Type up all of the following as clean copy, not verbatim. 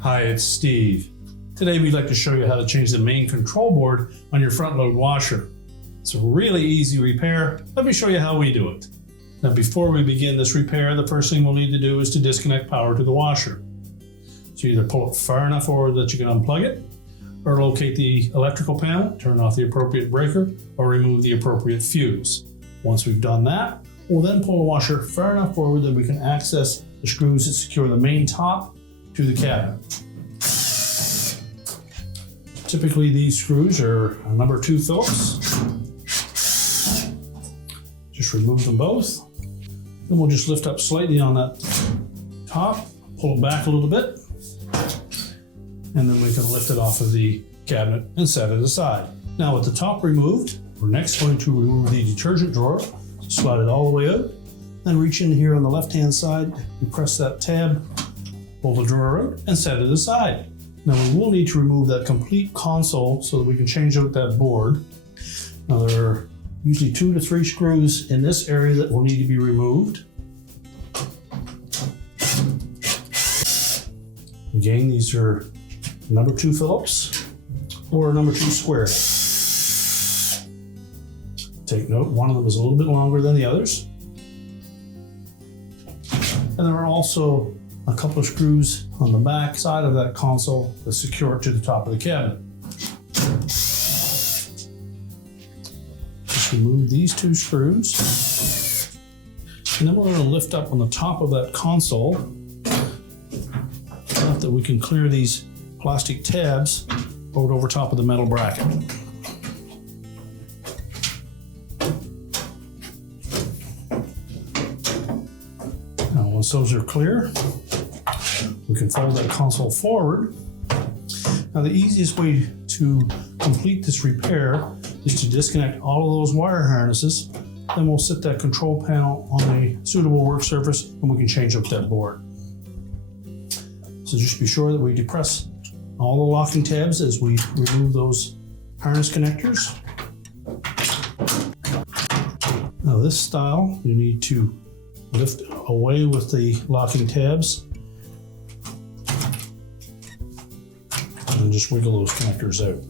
Hi, it's Steve. Today we'd like to show you how to change the main control board on your front load washer. It's a really easy repair. Let me show you how we do it. Now before we begin this repair, the first thing we'll need to do is to disconnect power to the washer. So either pull it far enough forward that you can unplug it, or locate the electrical panel, turn off the appropriate breaker, or remove the appropriate fuse. Once we've done that, we'll then pull the washer far enough forward that we can access the screws that secure the main top to the cabinet. Typically these screws are a number 2 Phillips. Just remove them both. Then we'll just lift up slightly on that top, pull it back a little bit, and then we can lift it off of the cabinet and set it aside. Now with the top removed, we're next going to remove the detergent drawer, slide it all the way out, then reach in here on the left-hand side, you press that tab, pull the drawer out, and set it aside. Now we will need to remove that complete console so that we can change out that board. Now there are usually 2 to 3 screws in this area that will need to be removed. Again, these are number 2 Phillips or number 2 square. Take note, one of them is a little bit longer than the others. And there are also a couple of screws on the back side of that console that secure it to the top of the cabinet. Just remove these 2 screws, and then we're going to lift up on the top of that console enough that we can clear these plastic tabs out over top of the metal bracket. Now once those are clear, we can fold that console forward. Now the easiest way to complete this repair is to disconnect all of those wire harnesses. Then we'll set that control panel on a suitable work surface and we can change up that board. So just be sure that we depress all the locking tabs as we remove those harness connectors. Now this style, you need to lift away with the locking tabs and just wiggle those connectors out.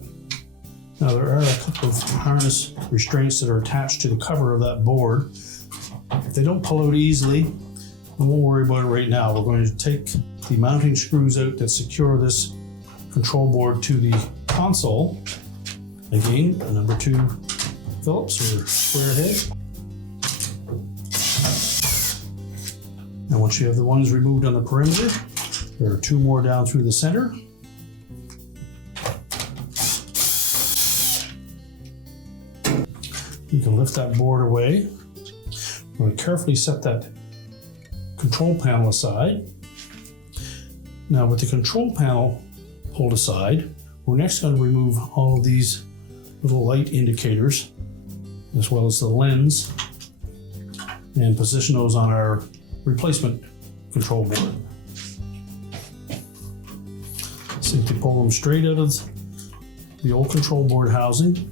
Now there are a couple of harness restraints that are attached to the cover of that board. If they don't pull out easily, we won't worry about it right now. We're going to take the mounting screws out that secure this control board to the console. Again, a number 2 Phillips or square head. Now once you have the ones removed on the perimeter, there are 2 more down through the center. You can lift that board away. We're going to carefully set that control panel aside. Now with the control panel pulled aside, we're next going to remove all of these little light indicators as well as the lens and position those on our replacement control board. Simply pull them straight out of the old control board housing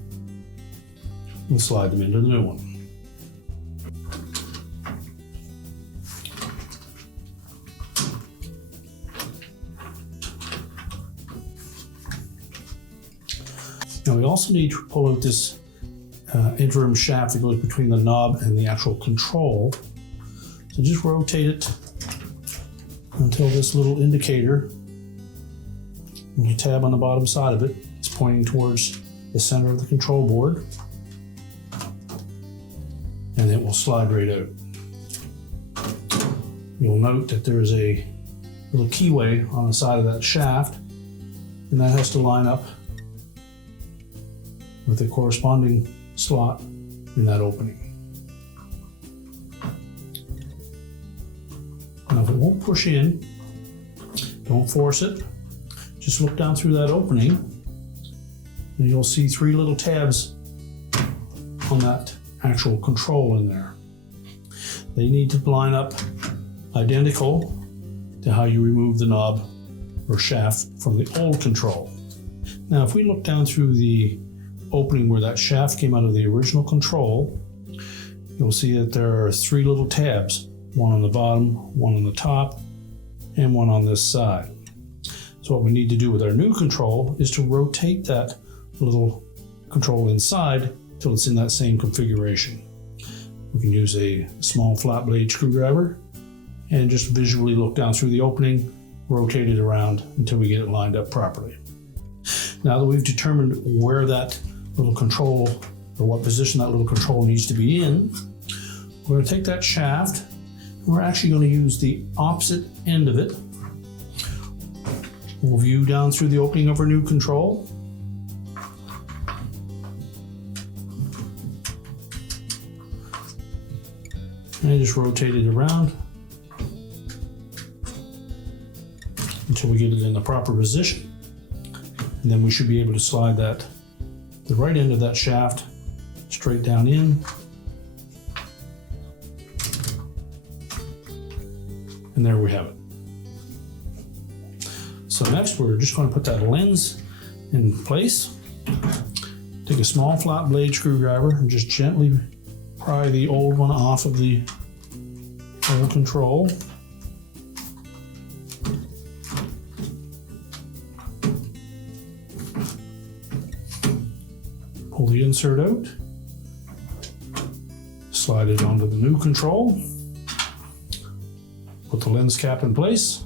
and slide them into the new one. Now we also need to pull out this interim shaft that goes between the knob and the actual control. So just rotate it until this little indicator, and the tab on the bottom side of it, is pointing towards the center of the control board. And it will slide right out. You'll note that there is a little keyway on the side of that shaft, and that has to line up with the corresponding slot in that opening. Now if it won't push in, don't force it. Just look down through that opening and you'll see 3 little tabs on that actual control in there. They need to line up identical to how you remove the knob or shaft from the old control. Now if we look down through the opening where that shaft came out of the original control, you'll see that there are 3 little tabs, one on the bottom, one on the top, and one on this side. So what we need to do with our new control is to rotate that little control inside till it's in that same configuration. We can use a small flat blade screwdriver and just visually look down through the opening, rotate it around until we get it lined up properly. Now that we've determined where that little control, or what position that little control needs to be in, we're going to take that shaft and we're actually going to use the opposite end of it. We'll view down through the opening of our new control. And just rotate it around until we get it in the proper position. And then we should be able to slide the right end of that shaft straight down in. And there we have it. So next we're just going to put that lens in place. Take a small flat blade screwdriver and just gently pry the old one off of the old control. Pull the insert out. Slide it onto the new control. Put the lens cap in place.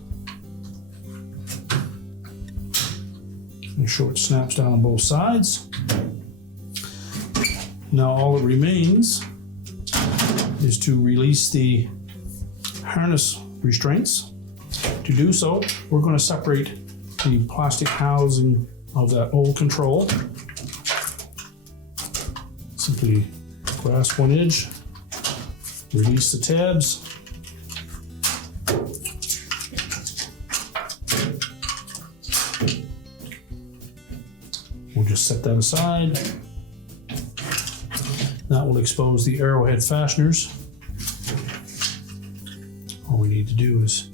Make sure it snaps down on both sides. Now all that remains is to release the harness restraints. To do so, we're going to separate the plastic housing of that old control. Simply grasp one edge, release the tabs, we'll just set that aside. That will expose the arrowhead fasteners. All we need to do is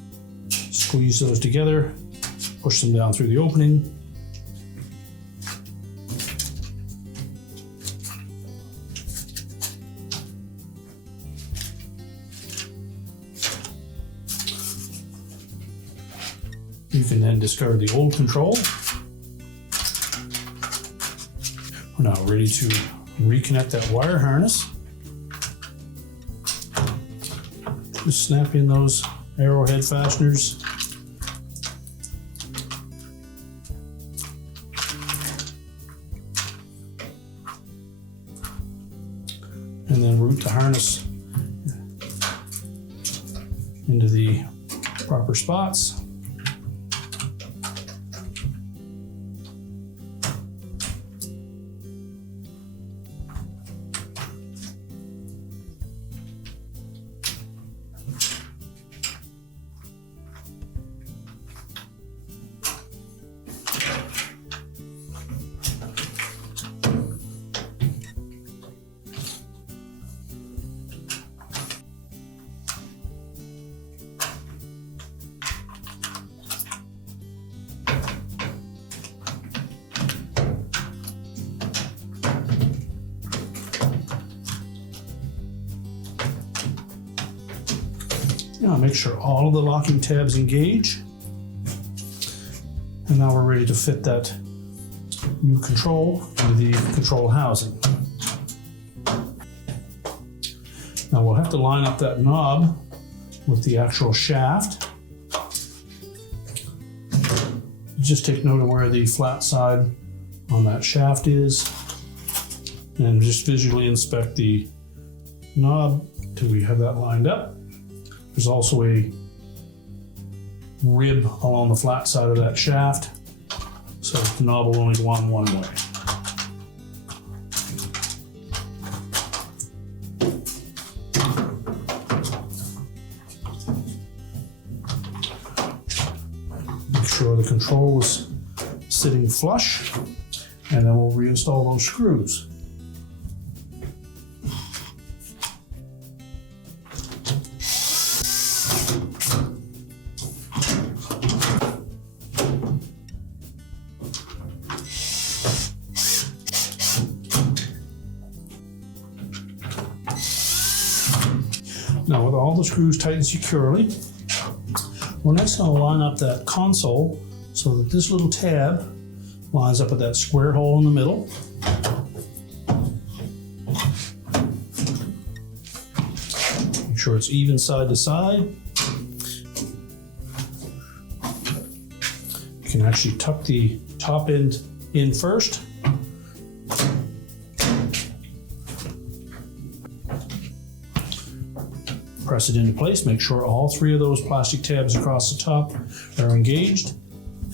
squeeze those together, push them down through the opening. You can then discard the old control. We're now ready to reconnect that wire harness. Just snap in those arrowhead fasteners. And then route the harness into the proper spots. Now make sure all of the locking tabs engage. And now we're ready to fit that new control into the control housing. Now we'll have to line up that knob with the actual shaft. Just take note of where the flat side on that shaft is and just visually inspect the knob till we have that lined up. There's also a rib along the flat side of that shaft, so the knob will only go on one way. Make sure the control is sitting flush, and then we'll reinstall those screws. Now with all the screws tightened securely, we're next going to line up that console so that this little tab lines up with that square hole in the middle. Make sure it's even side to side. You can actually tuck the top end in first. Press it into place, make sure all three of those plastic tabs across the top are engaged,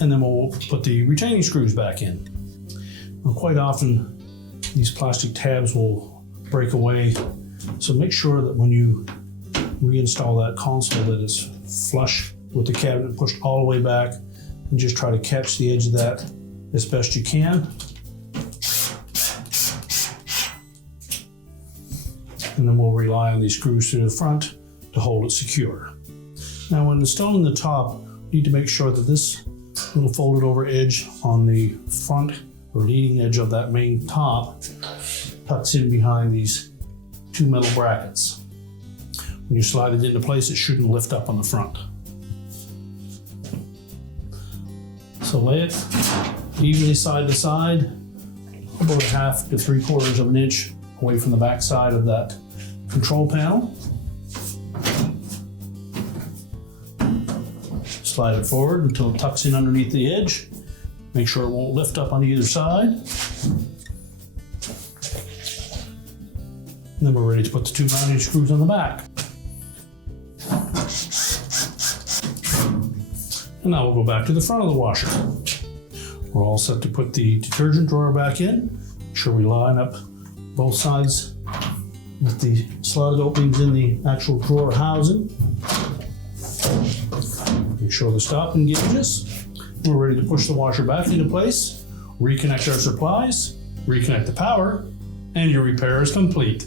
and then we'll put the retaining screws back in. Now, quite often these plastic tabs will break away, so make sure that when you reinstall that console that it's flush with the cabinet pushed all the way back, and just try to catch the edge of that as best you can. And then we'll rely on these screws to the front to hold it secure. Now when installing the top, you need to make sure that this little folded over edge on the front or leading edge of that main top tucks in behind these two metal brackets. When you slide it into place, it shouldn't lift up on the front. So lay it evenly side to side, about 1/2 to 3/4 of an inch away from the back side of that control panel. Slide it forward until it tucks in underneath the edge. Make sure it won't lift up on either side. And then we're ready to put the two mounting screws on the back. And now we'll go back to the front of the washer. We're all set to put the detergent drawer back in. Make sure we line up both sides with the slotted openings in the actual drawer housing. Make sure the stop engages. We're ready to push the washer back into place, reconnect our supplies, reconnect the power, and your repair is complete.